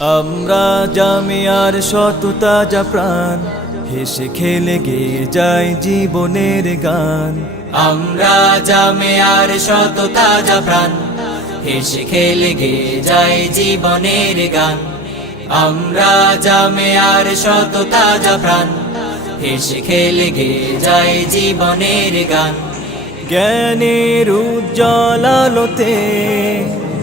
আমরা জামিয়ার সততা যা প্রাণ হেসে খেলে গেয়ে যাই জীবনের গান। আমরা জামে আর তাজা প্রাণ হেসে খেলে গে যায় জীবনের গান। আমরা জামে আর শত তাজা প্রাণ হেসে খেলে গে যায় জীবনের গান। জ্ঞানের উজ্জ্বল আলোতে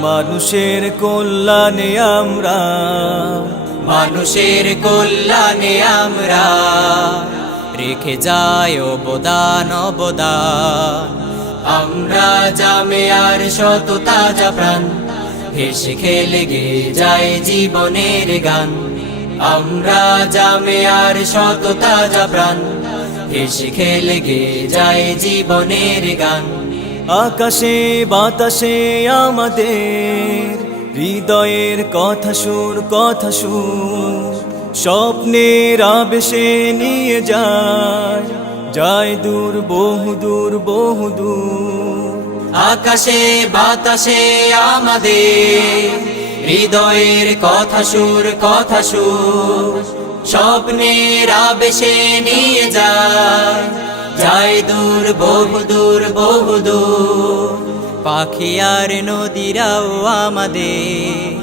মানুষের কল্যাণে আমরা, মানুষের কল্যাণে আমরা রেখে যাই অবদান অবদান। আমরা জামে আর শত তাজা প্রাণ, হেসে খেলে গে যাই জীবনের গান। আমরা জামে আর শত তাজা প্রাণ, হেসে খেলে গে যাই জীবনের গান। আকাশে, বাতাসে আমাদের, হৃদয়ের কথা সুর কথা সুর। স্বপ্নের আবেশে নিয়ে যায় যায় দূর, বহু দূর বহু দূর। আকাশে, বাতাসে আমাদের, হৃদয়ের কথা সুর কথা সুর। স্বপ্নের আবেশে নিয়ে যায় যায় দূর, বহু দূর বহু দূর। পাখি আর নদীরাও আমাদের,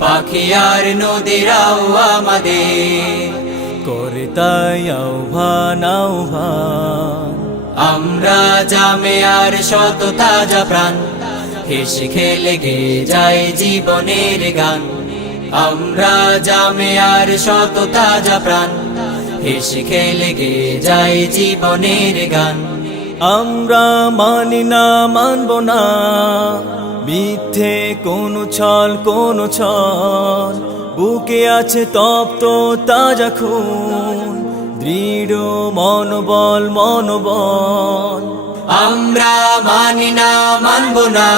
পাখি আর নদীরাও আমাদের। করে তাই আহ্বান আহ্বান। আমরা জামে আর শত তাজা প্রাণ। হেসে খেলে গে যাই জীবনের গান। আমরা জামে আর শত তাজা প্রাণ। হেসে খেলে গে যাই জীবনের গান। আমরা মানি না, মানব না, মিথ্যে কোন ছল কোন ছল। বুকে আছে তপ্ত, তাজা খুন, দৃঢ় মনোবল মনোবল। আমরা মানি না, মানব না